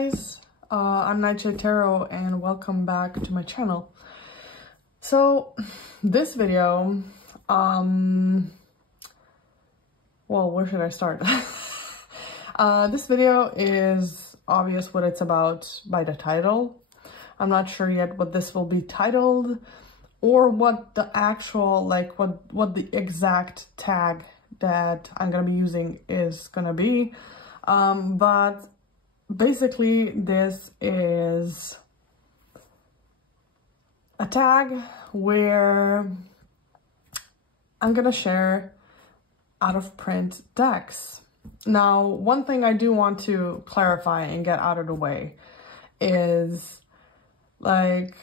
guys, I'm Nightshade Tarot and welcome back to my channel. So this video, well, where should I start? This video is obvious what it's about by the title. I'm not sure yet what this will be titled or what the actual, like what the exact tag that I'm gonna be using is gonna be. But basically this is a tag where I'm gonna share out of print decks. Now, one thing I do want to clarify and get out of the way is, like,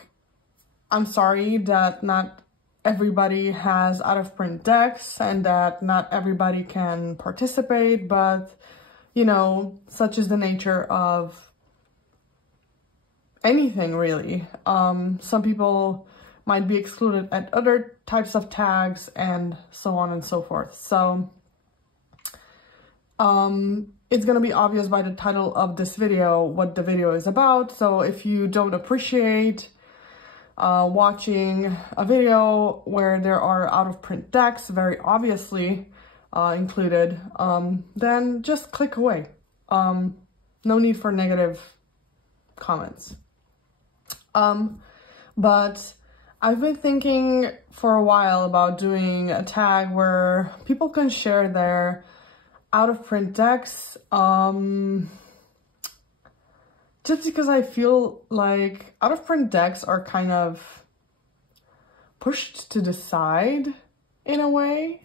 I'm sorry that not everybody has out of print decks and that not everybody can participate, but you know, such is the nature of anything really. Some people might be excluded at other types of tags and so on and so forth. So it's gonna be obvious by the title of this video what the video is about. So if you don't appreciate watching a video where there are out of print decks very obviously included, then just click away. No need for negative comments. But I've been thinking for a while about doing a tag where people can share their out of print decks, just because I feel like out of print decks are kind of pushed to the side in a way.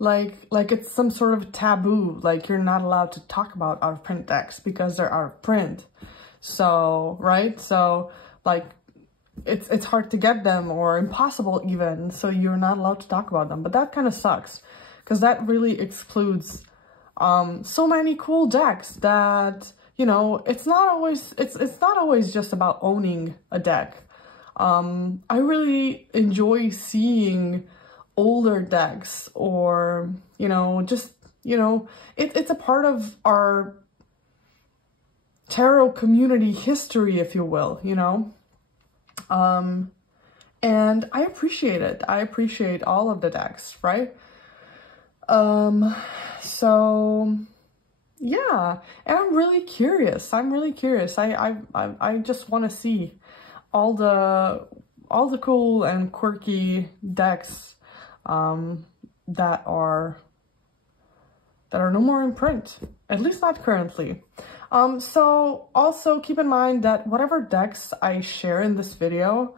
Like it's some sort of taboo, like you're not allowed to talk about out of print decks because they're out of print. So, right? So like it's hard to get them or impossible even, so you're not allowed to talk about them. But that kind of sucks because that really excludes so many cool decks that, you know, it's not always just about owning a deck. I really enjoy seeing older decks, or, you know, just, you know, it's a part of our tarot community history, if you will, you know. And I appreciate it. I appreciate all of the decks, right? So yeah, and I'm really curious. I just want to see all the cool and quirky decks that are no more in print, at least not currently. So also keep in mind that whatever decks I share in this video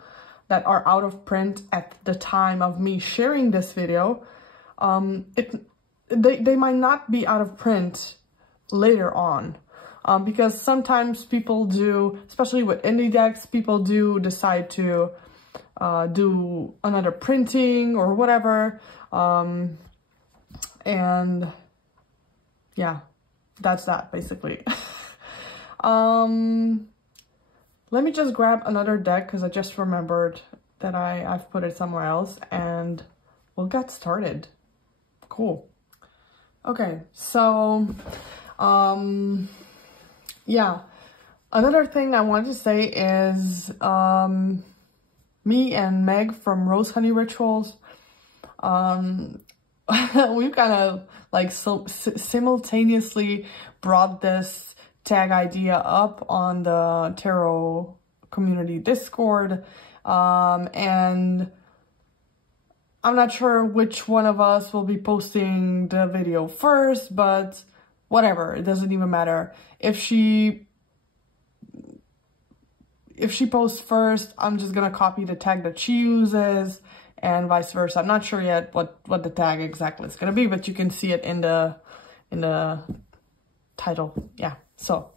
that are out of print at the time of me sharing this video, they might not be out of print later on. Because sometimes people do, especially with indie decks, people do decide to do another printing or whatever. And yeah, that's that basically. Let me just grab another deck because I just remembered that I've put it somewhere else, and we'll get started. Cool. Okay, so yeah, another thing I wanted to say is me and Meg from Rose Honey Rituals, we've kind of like simultaneously brought this tag idea up on the tarot community Discord, and I'm not sure which one of us will be posting the video first, but whatever, it doesn't even matter. If she posts first, I'm just gonna copy the tag that she uses and vice versa. I'm not sure yet what the tag exactly is gonna be, but you can see it in the title. Yeah, so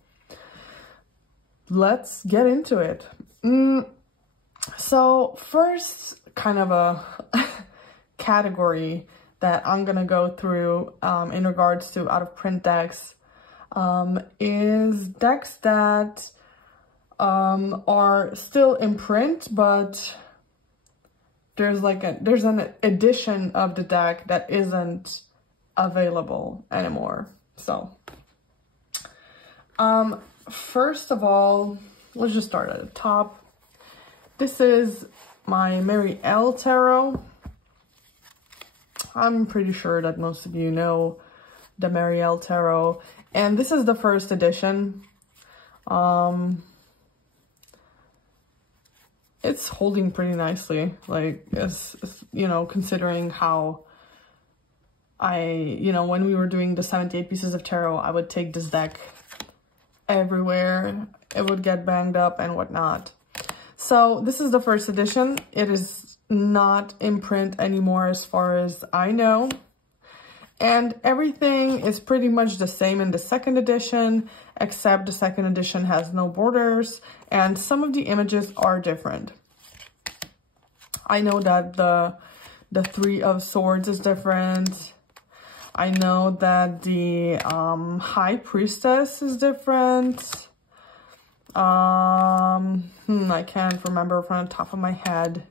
let's get into it. So first, kind of a category that I'm gonna go through in regards to out of print decks is decks that are still in print, but there's an edition of the deck that isn't available anymore. So, first of all, let's just start at the top. This is my Mary L tarot. I'm pretty sure that most of you know the Mary L tarot, and this is the first edition. It's holding pretty nicely, like, it's, you know, considering how when we were doing the 78 pieces of tarot, I would take this deck everywhere. It would get banged up and whatnot. So this is the first edition. It is not in print anymore as far as I know. And everything is pretty much the same in the second edition, except the second edition has no borders and some of the images are different. I know that the Three of Swords is different. I know that the High Priestess is different. I can't remember from the top of my head.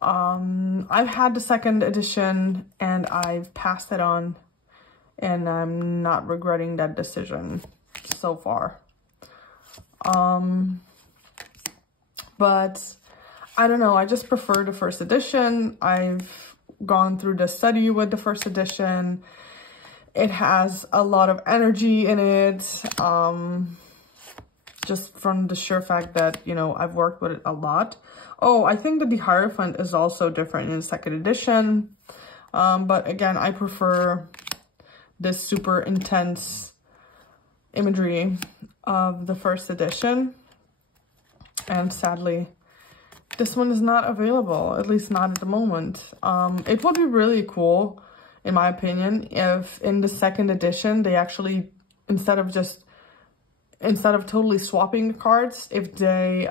I've had the second edition and I've passed it on, and I'm not regretting that decision so far. But I don't know, I just prefer the first edition. I've gone through the study with the first edition. It has a lot of energy in it, just from the sheer fact that, you know, I've worked with it a lot. Oh, I think that the Hierophant is also different in the second edition. But again, I prefer this super intense imagery of the first edition. And sadly, this one is not available, at least not at the moment. It would be really cool, in my opinion, if in the second edition, they actually, instead of totally swapping the cards, if they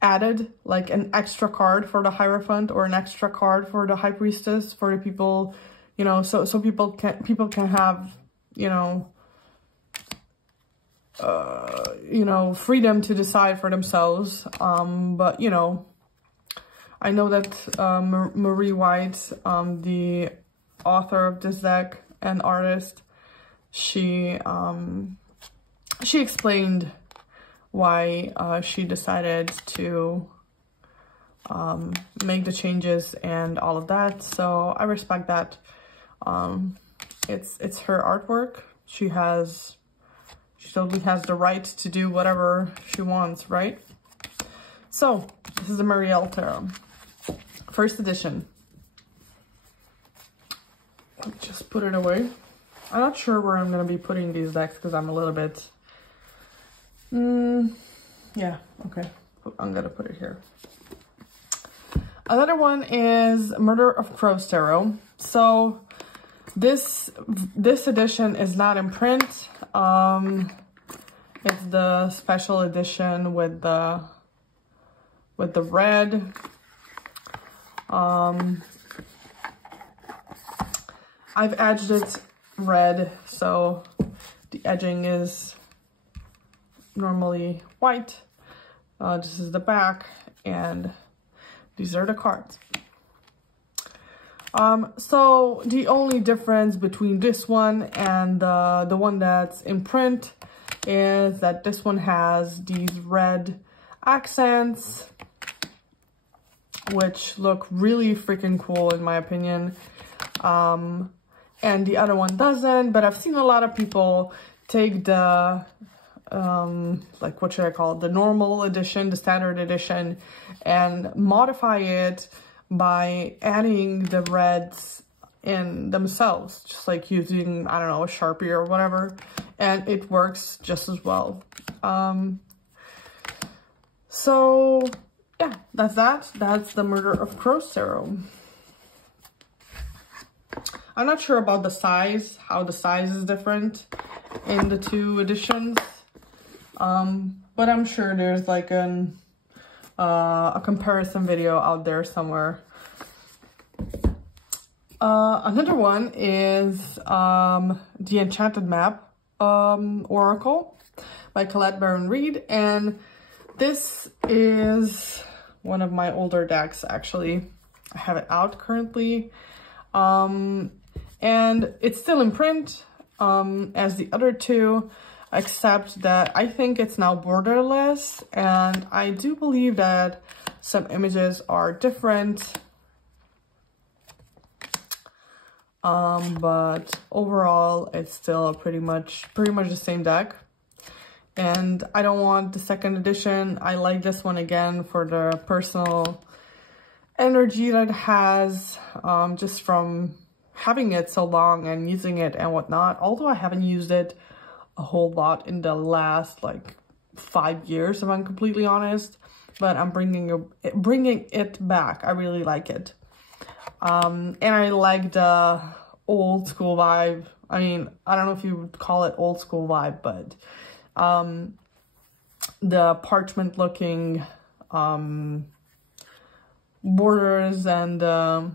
added like an extra card for the Hierophant or an extra card for the High Priestess for the people, you know, so people can have, you know, freedom to decide for themselves. But, you know, I know that Marie White, the author of this deck and artist, she explained why she decided to make the changes and all of that. So I respect that. It's her artwork. She totally has the right to do whatever she wants, right? So this is the Mary L tarot, first edition. Let me just put it away. I'm not sure where I'm going to be putting these decks because I'm a little bit... yeah, okay. I'm going to put it here. Another one is Murder of Crows Tarot. So this edition is not in print. It's the special edition with the red. I've edged it red, so the edging is normally white. This is the back, and these are the cards. So the only difference between this one and the one that's in print is that this one has these red accents, which look really freaking cool in my opinion. And the other one doesn't, but I've seen a lot of people take the, like, what should I call it? The normal edition, the standard edition, and modify it by adding the reds in themselves, just like using, I don't know, a Sharpie or whatever, and it works just as well. So yeah, that's that. That's the Murder of Crows Tarot. I'm not sure about the size, how the size is different in the two editions, but I'm sure there's like a comparison video out there somewhere. Another one is The Enchanted Map Oracle by Colette Baron Reed, and this is one of my older decks actually. I have it out currently. And it's still in print as the other two, except that I think it's now borderless, and I do believe that some images are different. But overall it's still pretty much the same deck. And I don't want the second edition. I like this one again for the personal energy that it has, just from having it so long and using it and whatnot. Although I haven't used it a whole lot in the last like 5 years, if I'm completely honest, but I'm bringing it back. I really like it. And I like the old school vibe. I mean, I don't know if you would call it old school vibe, but the parchment looking borders and the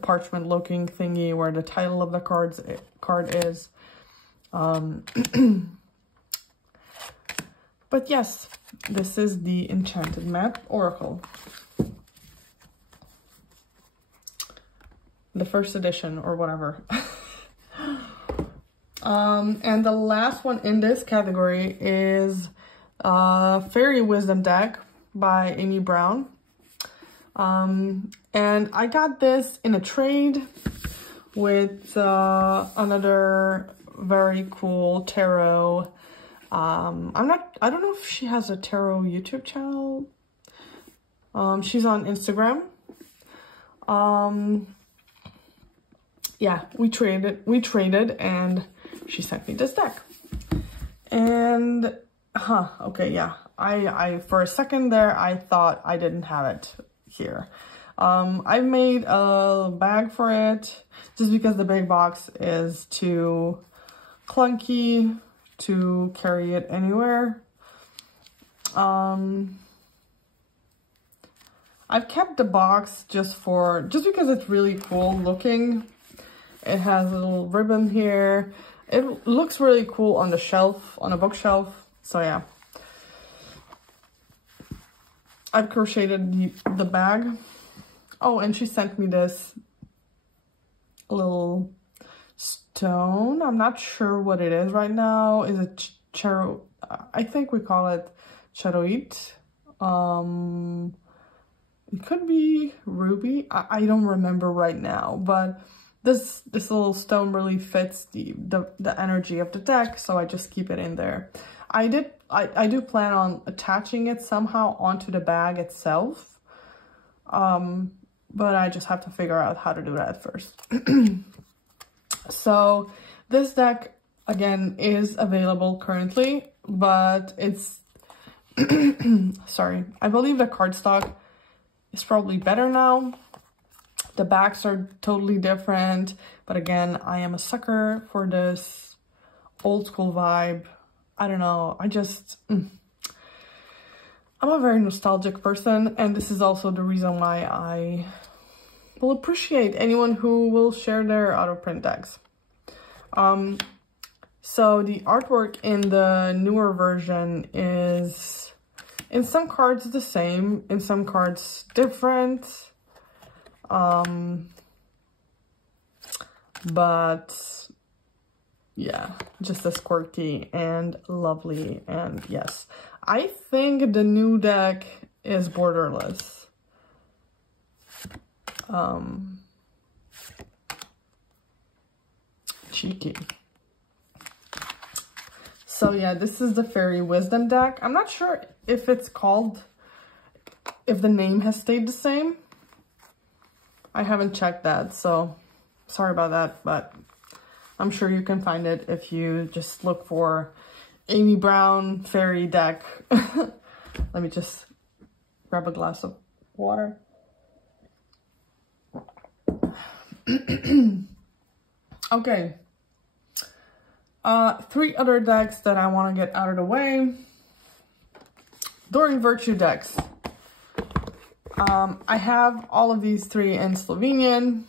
parchment looking thingy where the title of the card is. But yes, this is the Enchanted Map Oracle. The first edition or whatever. And the last one in this category is Fairy Wisdom deck by Amy Brown. And I got this in a trade with another very cool tarot. I don't know if she has a tarot YouTube channel. She's on Instagram. Yeah, we traded and she sent me this deck. And okay, yeah. I for a second there I thought I didn't have it here. I made a bag for it just because the big box is too clunky to carry it anywhere. I've kept the box just because it's really cool looking. It has a little ribbon here. It looks really cool on the shelf, on a bookshelf. So yeah. I've crocheted the bag. Oh, and she sent me this little stone. I'm not sure what it is right now. Is it I think we call it charoite. It could be ruby. I don't remember right now, but this little stone really fits the energy of the deck, so I just keep it in there. I do plan on attaching it somehow onto the bag itself, but I just have to figure out how to do that first. So this deck again is available currently, but it's sorry, I believe the cardstock is probably better now. The backs are totally different, but again, I am a sucker for this old school vibe. I don't know, I'm a very nostalgic person, and this is also the reason why I will appreciate anyone who will share their out of print decks. So the artwork in the newer version is in some cards the same, in some cards different. But yeah, just as quirky and lovely. And yes, I think the new deck is borderless. Cheeky. So yeah, this is the Fairy Wisdom deck. I'm not sure if it's called, if the name has stayed the same. I haven't checked that, so sorry about that, but I'm sure you can find it if you just look for Amy Brown Fairy deck. Let me just grab a glass of water. Okay. 3 other decks that I want to get out of the way. Doreen Virtue decks. I have all of these 3 in Slovenian,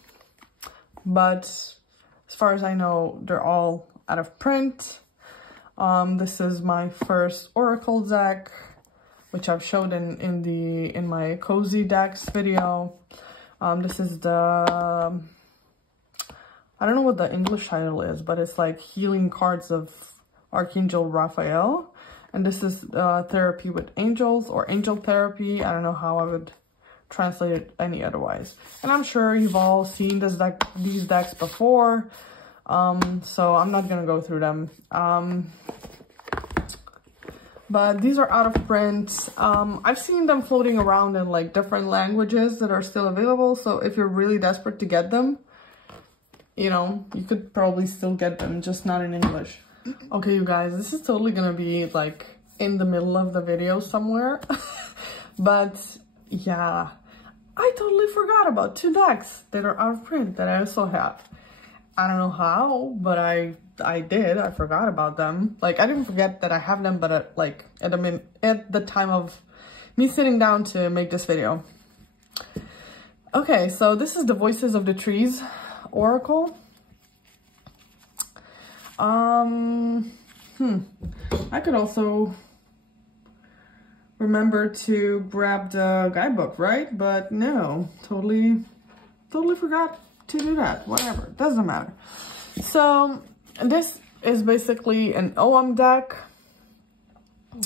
but as far as I know, they're all out of print. This is my first Oracle deck, which I've showed in my Cozy Decks video. This is the, I don't know what the English title is, but it's like Healing Cards of Archangel Raphael. And this is Therapy with Angels, or Angel Therapy. I don't know how I would translate it any otherwise. And I'm sure you've all seen these decks before. So I'm not gonna go through them. But these are out of print. I've seen them floating around in like different languages that are still available. So if you're really desperate to get them, you know, you could probably still get them, just not in English. Okay, you guys, this is totally gonna be like in the middle of the video somewhere. But yeah, I totally forgot about 2 decks that are out of print that I also have. I don't know how, but I did. I forgot about them. Like, I didn't forget that I have them, but at the time of me sitting down to make this video. Okay, so this is the Voices of the Trees Oracle. I could also remember to grab the guidebook, right? But no, totally forgot to do that. Whatever, doesn't matter. So this is basically an OM deck.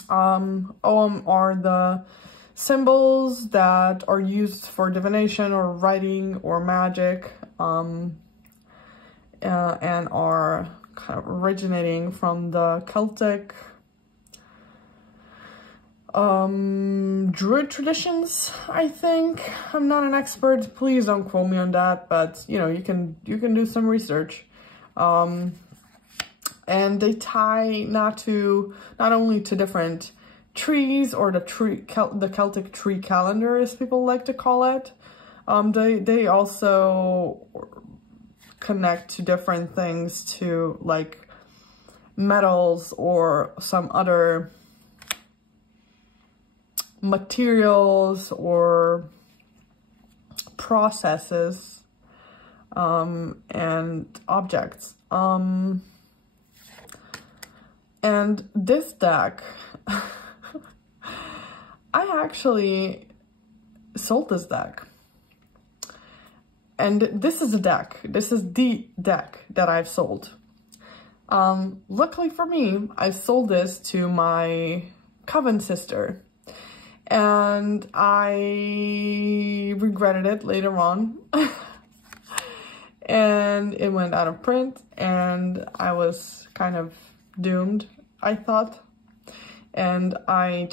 OM are the symbols that are used for divination or writing or magic, and are kind of originating from the Celtic Druid traditions, I think. I'm not an expert, please don't quote me on that, but you know, you can do some research. And they tie not only to different trees, or the Celtic tree calendar, as people like to call it. They also connect to different things, to like metals or some other materials or processes, and objects. And this deck, I actually sold this deck. And this is the deck that I've sold. Luckily for me, I sold this to my coven sister. And I regretted it later on. And it went out of print, and I was kind of doomed, I thought. And I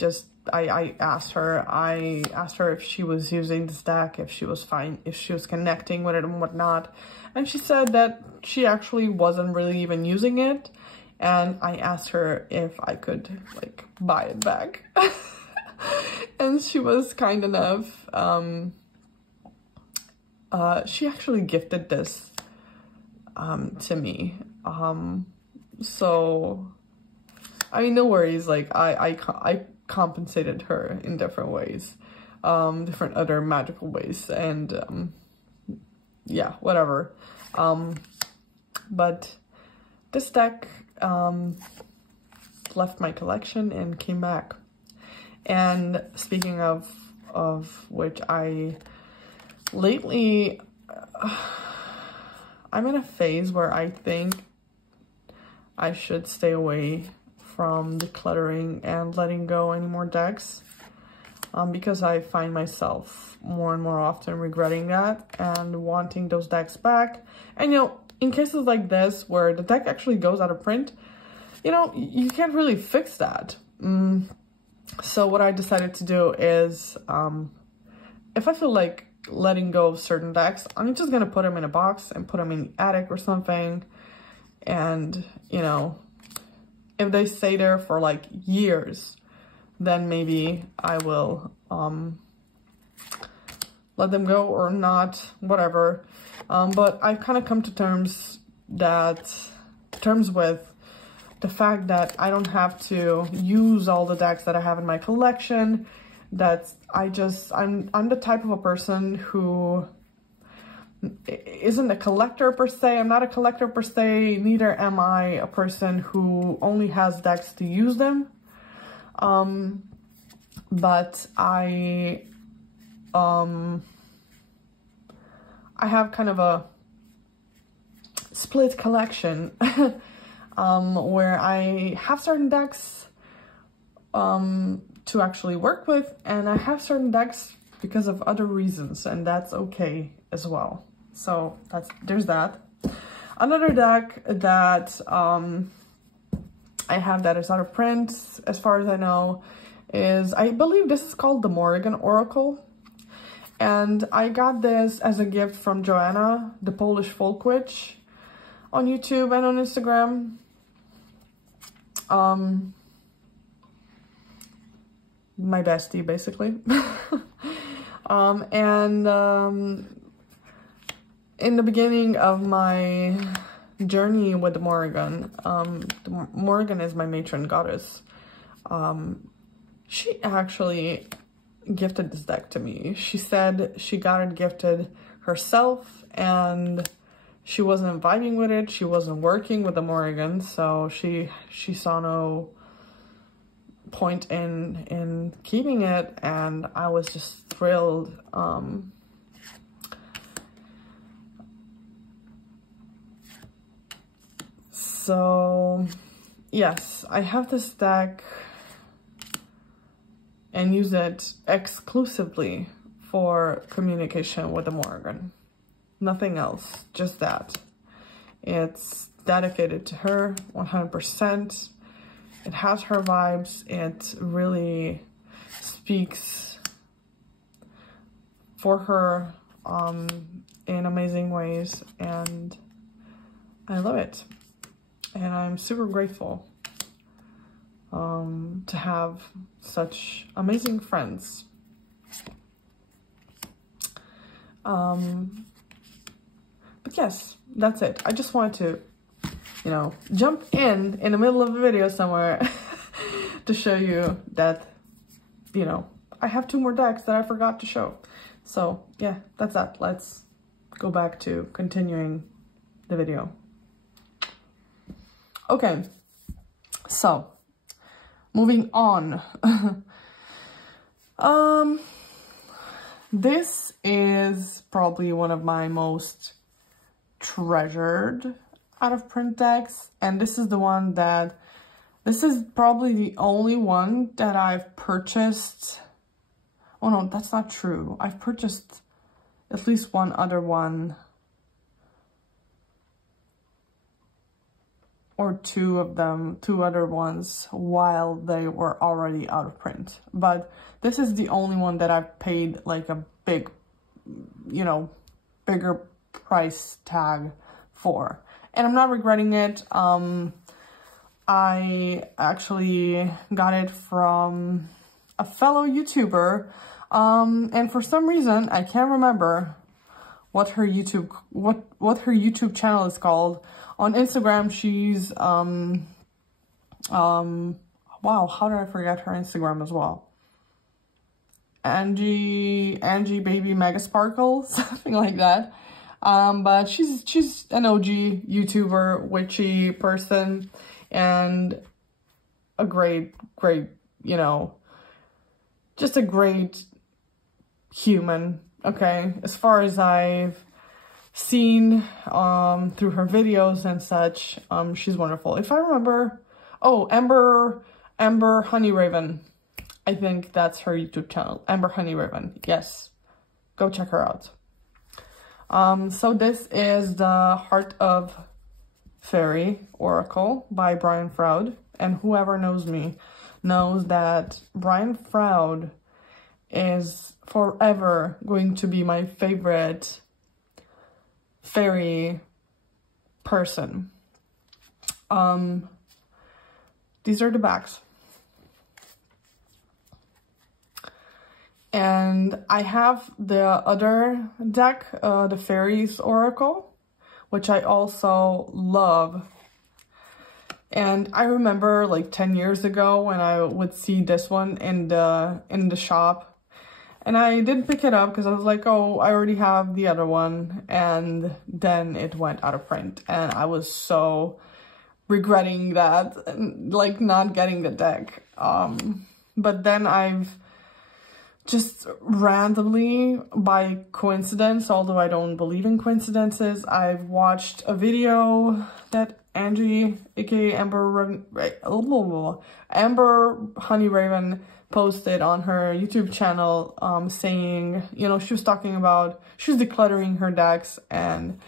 asked her if she was using this deck, if she was fine, if she was connecting with it and whatnot. And she said that she actually wasn't really even using it. And I asked her if I could like buy it back. And she was kind enough. She actually gifted this to me. So I mean, no worries. Like I compensated her in different ways, different other magical ways, and yeah, whatever. But this deck left my collection and came back. And speaking of which, lately I'm in a phase where I think I should stay away from decluttering and letting go any more decks, because I find myself more and more often regretting that and wanting those decks back. And you know, in cases like this where the deck actually goes out of print, you know, you can't really fix that. So what I decided to do is, if I feel like letting go of certain decks, I'm just gonna put them in a box and put them in the attic or something. And, you know, if they stay there for like years, then maybe I will let them go or not, whatever. But I've kind of come to terms with the fact that I don't have to use all the decks that I have in my collection. That I'm the type of a person who isn't a collector per se. I'm not a collector per se, neither am I a person who only has decks to use them. But I I have kind of a split collection where I have certain decks to actually work with, and I have certain decks because of other reasons, and that's okay as well. So there's that. Another deck that I have that is out of print, as far as I know, is, I believe this is called the Morrigan Oracle. And I got this as a gift from Joanna, the Polish folk witch, on YouTube and on Instagram. My bestie, basically. In the beginning of my journey with the Morrigan, Morrigan is my matron goddess. She actually gifted this deck to me. She said she got it gifted herself, and she wasn't vibing with it. She wasn't working with the Morrigan, so she saw no point in keeping it, and I was just thrilled. So yes, I have this deck and use it exclusively for communication with the Morrigan. Nothing else, just that. It's dedicated to her 100%. It has her vibes. It really speaks for her in amazing ways, and I love it. And I'm super grateful to have such amazing friends. But yes, that's it. I just wanted to, you know, jump in the middle of a video somewhere to show you that, you know, I have 2 more decks that I forgot to show. So yeah, that's that. Let's go back to continuing the video. Okay, so moving on. This is probably one of my most treasured out of print decks, and this is the one that, this is probably the only one that I've purchased. Oh no, that's not true. I've purchased at least one other one, or 2 of them, 2 other ones, while they were already out of print. But this is the only one that I've paid like a big, you know, bigger price tag for. And I'm not regretting it. I actually got it from a fellow YouTuber. And for some reason, I can't remember what her YouTube, what her YouTube channel is called. On Instagram, she's, wow, how did I forget her Instagram as well? Angie Baby Mega Sparkle, something like that. But she's an OG YouTuber, witchy person, and a great, you know, just a great human, okay? As far as I've seen through her videos and such, she's wonderful. If I remember, oh, Ember Honey Raven, I think that's her YouTube channel, Ember Honey Raven. Yes, go check her out. So this is the Heart of Fairy Oracle by Brian Froud, and whoever knows me knows that Brian Froud is forever going to be my favorite fairy person. These are the backs. And I have the other deck, the Fairies Oracle, which I also love. And I remember like 10 years ago when I would see this one in the shop, and I didn't pick it up because I was like, oh, I already have the other one. And then it went out of print, and I was so regretting that, like not getting the deck. But then I've just randomly by coincidence, although I don't believe in coincidences, I've watched a video that Angie, aka Amber Honey Raven, posted on her YouTube channel, saying, you know, she was decluttering her decks, and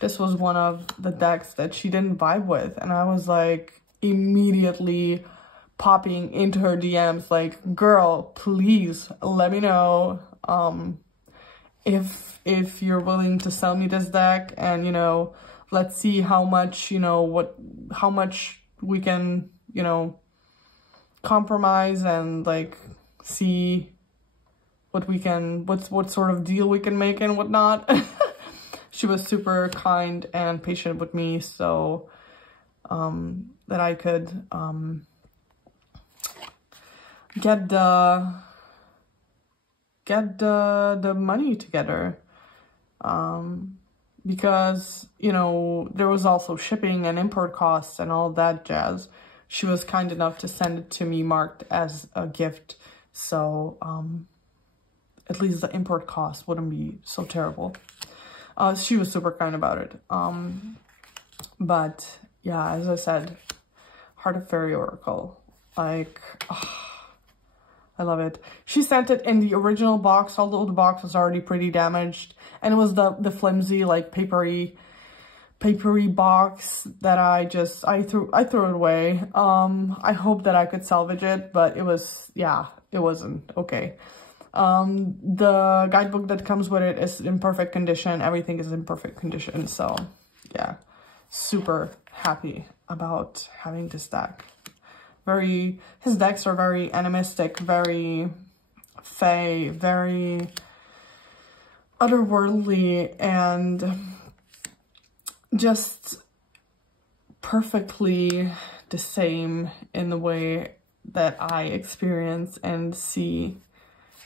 this was one of the decks that she didn't vibe with. And I was like immediately popping into her DMs like, girl, please let me know if you're willing to sell me this deck, and, you know, let's see how much, you know, how much we can, you know, compromise, and like see what we can, what sort of deal we can make and whatnot. She was super kind and patient with me, so that I could get the money together, because, you know, there was also shipping and import costs and all that jazz. She was kind enough to send it to me marked as a gift, so at least the import cost wouldn't be so terrible. She was super kind about it. But yeah, as I said, Heart of Fairy Oracle, like, I love it. She sent it in the original box, although the box was already pretty damaged, and it was the flimsy, like papery box that I threw it away. I hope that I could salvage it, but it was, yeah, it wasn't okay. The guidebook that comes with it is in perfect condition. Everything is in perfect condition. So yeah, super happy about having this deck. His decks are very animistic, very fae, very otherworldly, and just perfectly the same in the way that I experience and see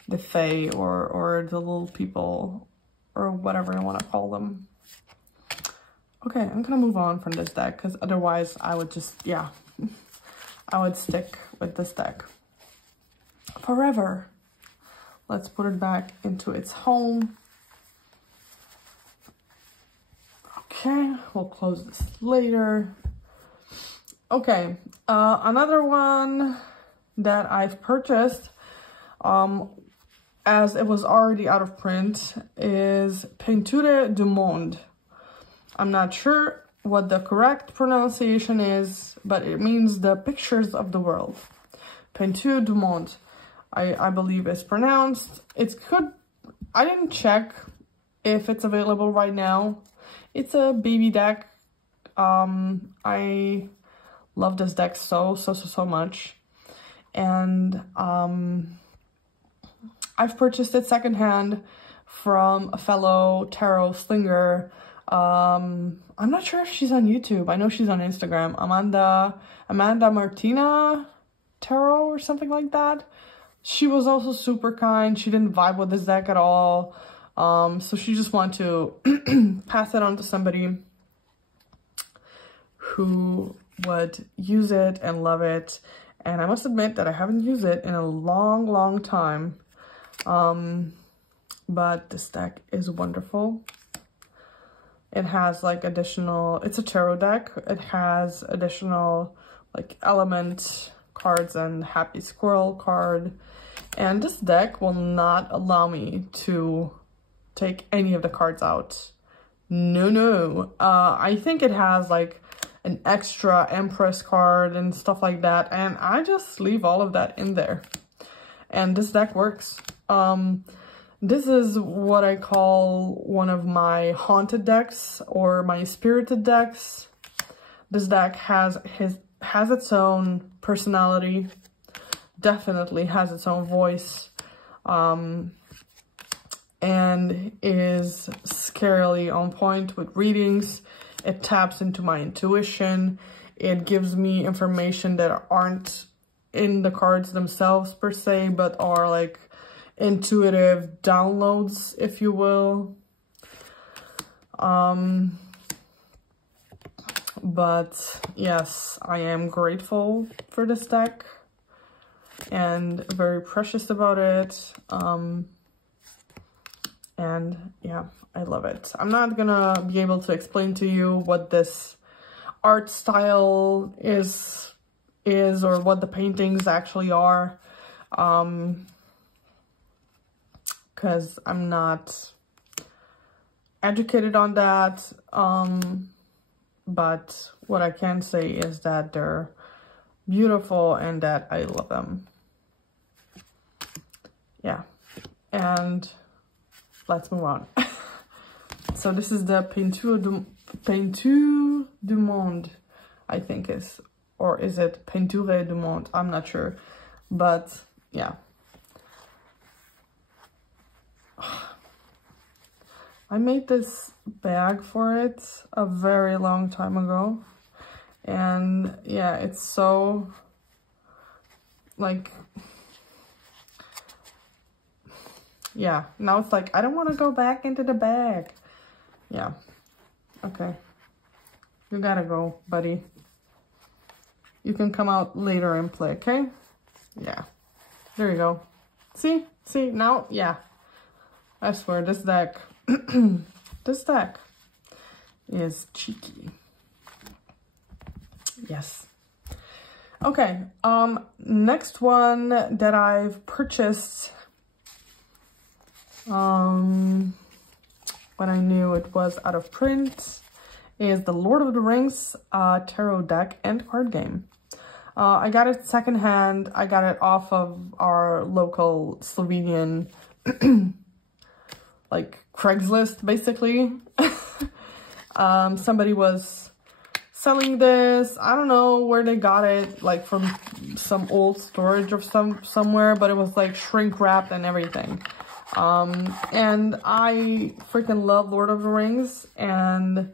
the fae or the little people, or whatever I want to call them. Okay, I'm gonna move on from this deck, because otherwise I would just, yeah, I would stick with this deck forever. Let's put it back into its home. Okay, we'll close this later. Okay, another one that I've purchased, as it was already out of print, is Peinture du Monde. I'm not sure what the correct pronunciation is, but it means the pictures of the world. Peinture du Monde, I believe is pronounced. I didn't check if it's available right now. It's a baby deck. I love this deck so much. And I've purchased it secondhand from a fellow tarot slinger. I'm not sure if she's on YouTube. I know she's on Instagram. Amanda Martina Tarot or something like that. She was also super kind. She didn't vibe with this deck at all. So she just wanted to pass it on to somebody who would use it and love it. And I must admit that I haven't used it in a long time. But this deck is wonderful. It has like additional, it's a tarot deck. It has additional like element cards and happy squirrel card. And this deck will not allow me to take any of the cards out. No. I think it has like an extra Empress card and stuff like that. And I just leave all of that in there. And this deck works. This is what I call one of my haunted decks or my spirited decks. This deck has its own personality, definitely has its own voice, and is scarily on point with readings. It taps into my intuition. It gives me information that aren't in the cards themselves per se, but are like intuitive downloads, if you will. But yes, I am grateful for this deck. and very precious about it. And yeah, I love it. I'm not gonna be able to explain to you what this art style is or what the paintings actually are, because I'm not educated on that. But what I can say is that they're beautiful and that I love them. Yeah, and let's move on. So this is the Peinture du Monde, I think is, or is it Peinture du Monde? I'm not sure, but yeah. I made this bag for it a very long time ago, and yeah, it's so like, yeah, now it's like I don't want to go back into the bag. Yeah, okay, you gotta go, buddy. You can come out later and play, okay? Yeah, there you go. See now, yeah, I swear this deck this deck is cheeky. Yes. Okay, next one that I've purchased when I knew it was out of print is the Lord of the Rings tarot deck and card game. I got it secondhand. I got it off of our local Slovenian like Craigslist, basically. Somebody was selling this. I don't know where they got it, like from some old storage or somewhere, but it was like shrink wrapped and everything. And I freaking love Lord of the Rings, and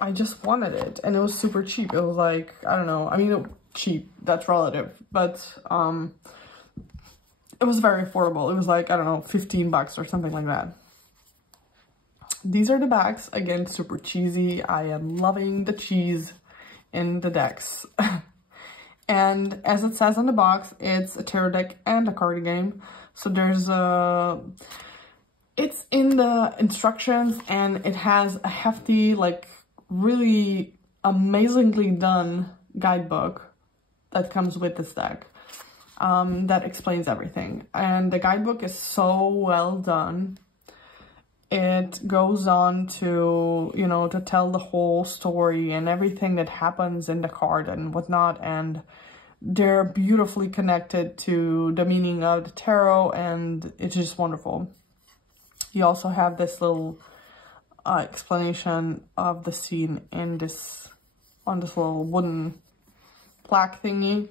I just wanted it, and it was super cheap. It was like, I don't know, I mean, cheap, that's relative, but it was very affordable. It was like, I don't know, 15 bucks or something like that. These are the bags. Again, super cheesy. I am loving the cheese in the decks. And as it says on the box, it's a tarot deck and a card game. So there's it's in the instructions, and it has a hefty, like really amazingly done guidebook that comes with this deck. That explains everything, and the guidebook is so well done. It goes on to, you know, to tell the whole story and everything that happens in the card and whatnot, and they're beautifully connected to the meaning of the tarot, and it's just wonderful. You also have this little explanation of the scene in this, on this little wooden plaque thingy.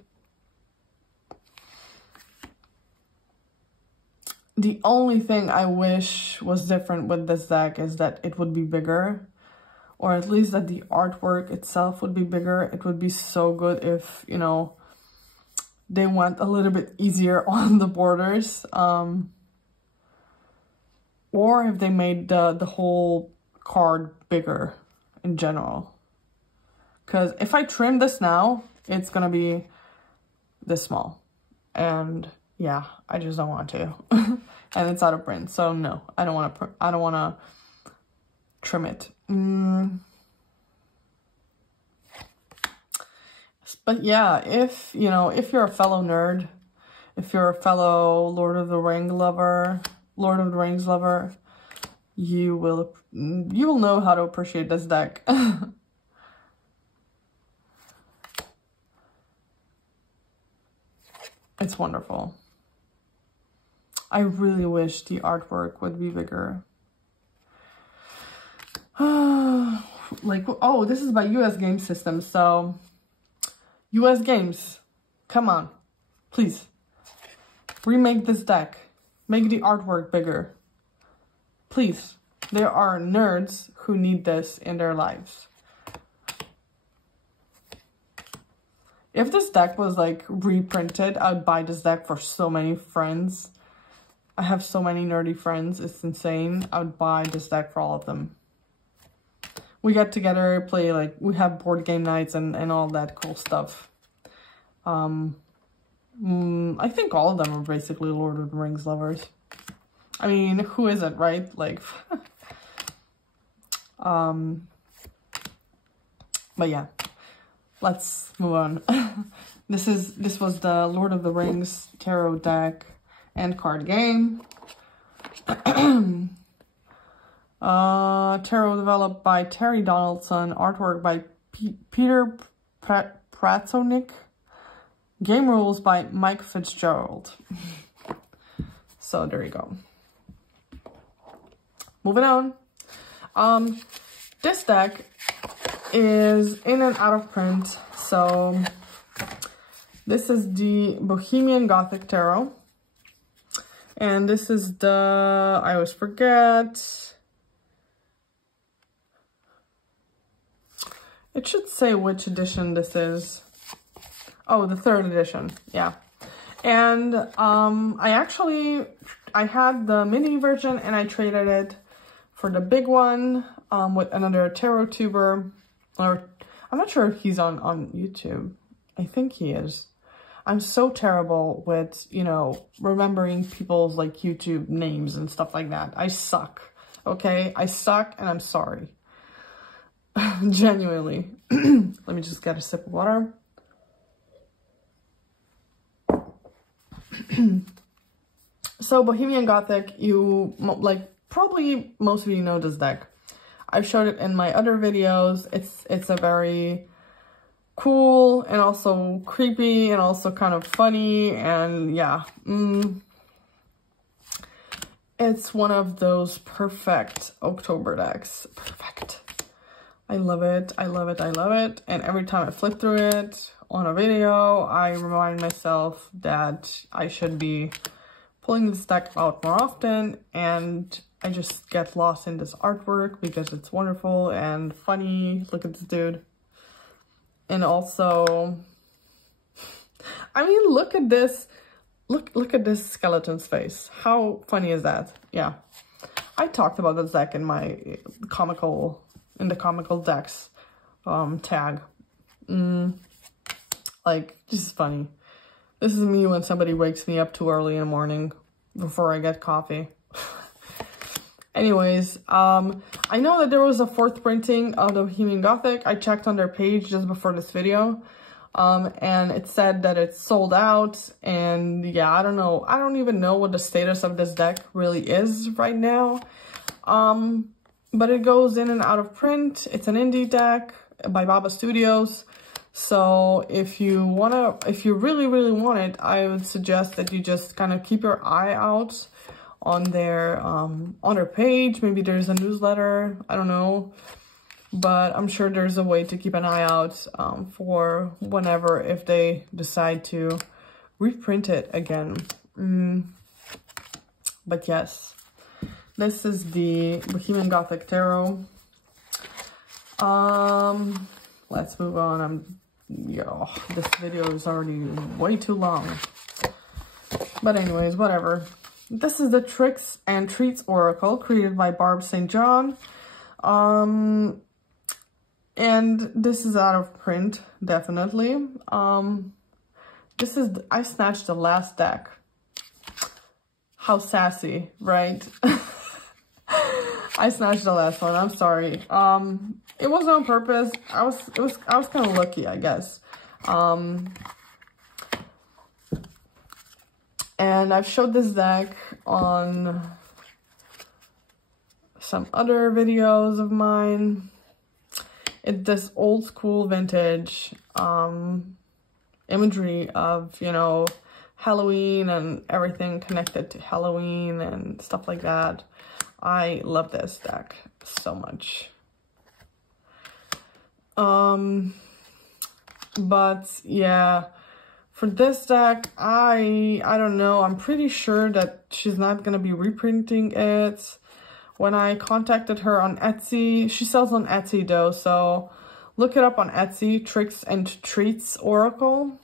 The only thing I wish was different with this deck is that it would be bigger, or at least that the artwork itself would be bigger. It would be so good if, you know, they went a little bit easier on the borders, or if they made the whole card bigger in general. Because if I trim this now, it's gonna be this small, and yeah, I just don't want to. And it's out of print, so no, I don't want to trim it. But yeah, if, you know, if you're a fellow nerd, if you're a fellow Lord of the Rings lover, you will know how to appreciate this deck. It's wonderful. I really wish the artwork would be bigger. Like, oh, this is by US Game Systems, so US Games, come on, please, remake this deck, make the artwork bigger, please. There are nerds who need this in their lives. If this deck was like reprinted, I'd buy this deck for so many friends. I have so many nerdy friends, it's insane. I would buy this deck for all of them. We get together, play, like, we have board game nights and all that cool stuff. I think all of them are basically Lord of the Rings lovers. I mean, who isn't, right? Like, but yeah, let's move on. This was the Lord of the Rings tarot deck and card game. Tarot developed by Terry Donaldson, artwork by Peter Pratsonik, game rules by Mike Fitzgerald. So there you go. Moving on. This deck is in and out of print. So this is the Bohemian Gothic Tarot. And this is the, I always forget. It should say which edition this is. Oh, the 3rd edition. Yeah. And I had the mini version and I traded it for the big one with another tarot tuber. Or I'm not sure if he's on YouTube. I think he is. I'm so terrible with, you know, remembering people's like YouTube names and stuff like that. I suck. Okay? I suck and I'm sorry. Genuinely. Let me just get a sip of water. So Bohemian Gothic, you like probably most of you know this deck. I've showed it in my other videos. It's a very cool and also creepy and also kind of funny, and yeah, it's one of those perfect October decks. Perfect. I love it. I love it. I love it. And every time I flip through it on a video, I remind myself that I should be pulling this deck out more often, and I just get lost in this artwork because it's wonderful and funny. Look at this dude. And also, I mean, look at this. Look at this skeleton's face. How funny is that? Yeah. I talked about this deck in my comical decks tag. Like, this is funny. This is me when somebody wakes me up too early in the morning before I get coffee. Anyways, I know that there was a 4th printing of the Bohemian Gothic. I checked on their page just before this video, and it said that it's sold out. And yeah, I don't know. I don't even know what the status of this deck really is right now. But it goes in and out of print. It's an indie deck by Baba Studios. So if you really, really want it, I would suggest that you just kind of keep your eye out on their page. Maybe there's a newsletter, I don't know, but I'm sure there's a way to keep an eye out for whenever, if they decide to reprint it again. But yes, this is the Bohemian Gothic Tarot. Let's move on. This video is already way too long, but anyways, whatever. This is the Tricks and Treats Oracle, created by Barb St. John. And this is out of print, definitely. This is, I snatched the last deck. How sassy, right? I snatched the last one, I'm sorry. It wasn't on purpose. I was kind of lucky, I guess. And I've showed this deck on some other videos of mine. It's this old school vintage imagery of, you know, Halloween and everything connected to Halloween and stuff like that. I love this deck so much. But yeah, for this deck, I don't know. I'm pretty sure that she's not going to be reprinting it. When I contacted her on Etsy, she sells on Etsy though, so look it up on Etsy, Tricks and Treats Oracle.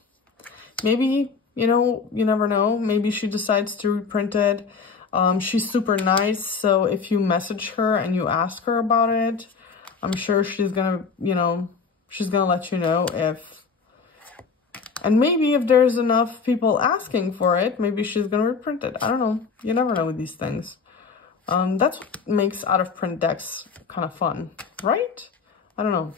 Maybe, you know, you never know. Maybe she decides to reprint it. She's super nice, so if you message her and you ask her about it, I'm sure she's gonna, you know, she's gonna let you know if And maybe if there's enough people asking for it, maybe she's gonna reprint it. I don't know. You never know with these things. That's what makes out of print decks kind of fun, right? I don't know.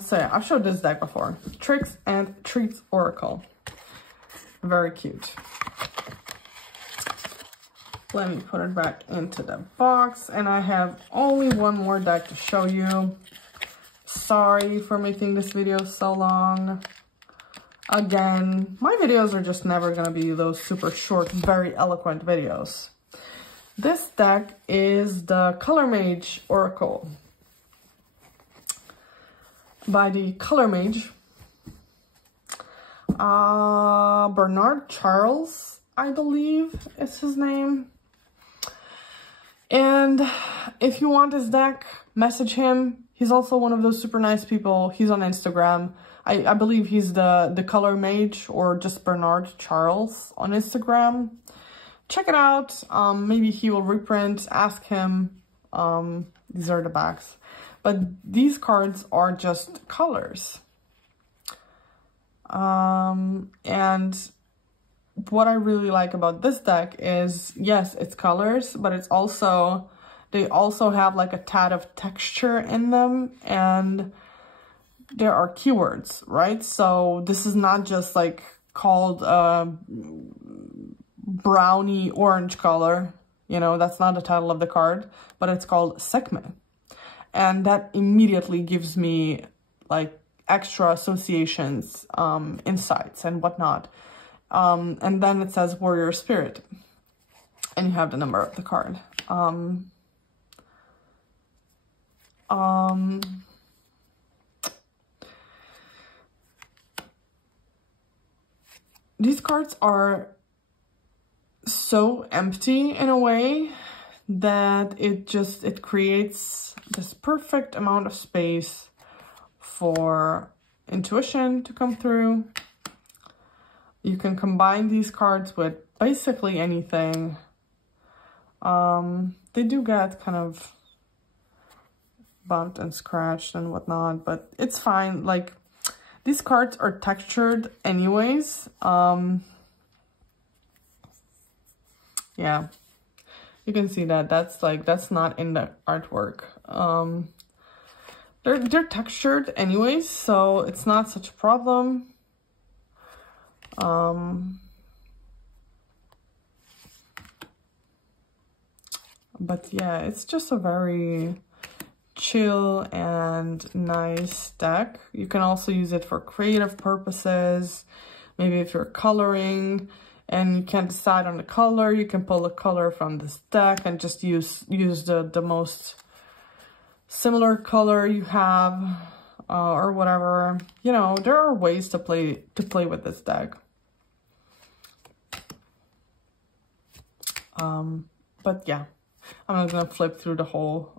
So yeah, I've showed this deck before. Tricks and Treats Oracle. Very cute. Let me put it back into the box. And I have only one more deck to show you. Sorry for making this video so long. Again, my videos are just never gonna be those super short, very eloquent videos. This deck is the Color Mage Oracle by the Color Mage. Bernard Charles, I believe is his name. And if you want this deck, message him. He's also one of those super nice people. He's on Instagram. I believe he's the Color Mage or just Bernard Charles on Instagram. Check it out. Maybe he will reprint. Ask him. These are the backs. But these cards are just colors. And what I really like about this deck is, yes, it's colors, but it's also, they also have like a tad of texture in them, and there are keywords, right? So this is not just like called brownie orange color, you know, that's not the title of the card, but it's called Sekme. And that immediately gives me like extra associations, insights and whatnot. And then it says Warrior Spirit, and you have the number of the card. These cards are so empty in a way that it creates this perfect amount of space for intuition to come through. You can combine these cards with basically anything. They do get kind of bumped and scratched and whatnot, but it's fine. Like, these cards are textured anyways. Yeah, you can see that that's not in the artwork. They're textured anyways, so it's not such a problem. But yeah, it's just a very chill and nice deck. You can also use it for creative purposes. Maybe if you're coloring and you can't decide on the color, you can pull a color from this deck and just use the most similar color you have, or whatever. You know, there are ways to play with this deck. But yeah, I'm not gonna flip through the whole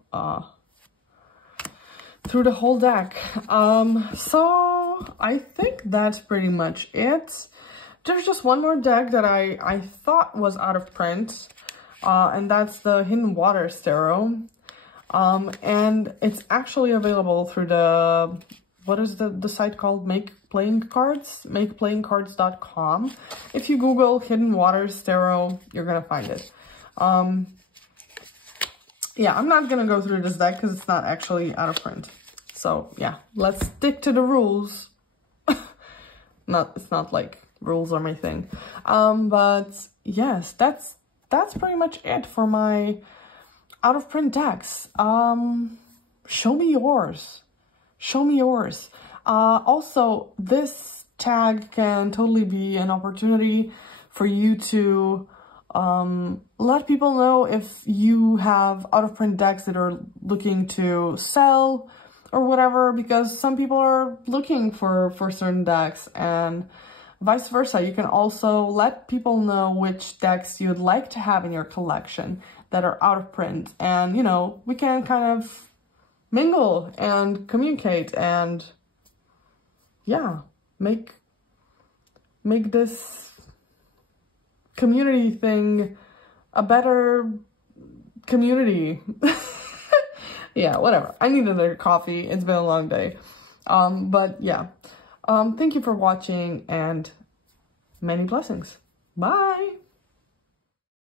deck. So I think that's pretty much it. There's just one more deck that I thought was out of print, and that's the Hidden Waters Tarot. And it's actually available through the, what is the site called? Make Playing Cards? MakePlayingCards.com. If you Google Hidden Waters Tarot, you're gonna find it. Yeah, I'm not gonna go through this deck because it's not actually out of print. So yeah, let's stick to the rules. It's not like rules are my thing. But yes, that's pretty much it for my out of print decks. Show me yours. Show me yours. Also, this tag can totally be an opportunity for you to let people know if you have out of print decks that are looking to sell or whatever, because some people are looking for certain decks, and vice versa. You can also let people know which decks you'd like to have in your collection that are out of print, and you know, we can kind of mingle and communicate and yeah, make this community thing a better community. Yeah, whatever. I need another coffee. It's been a long day. But yeah, thank you for watching and many blessings. Bye.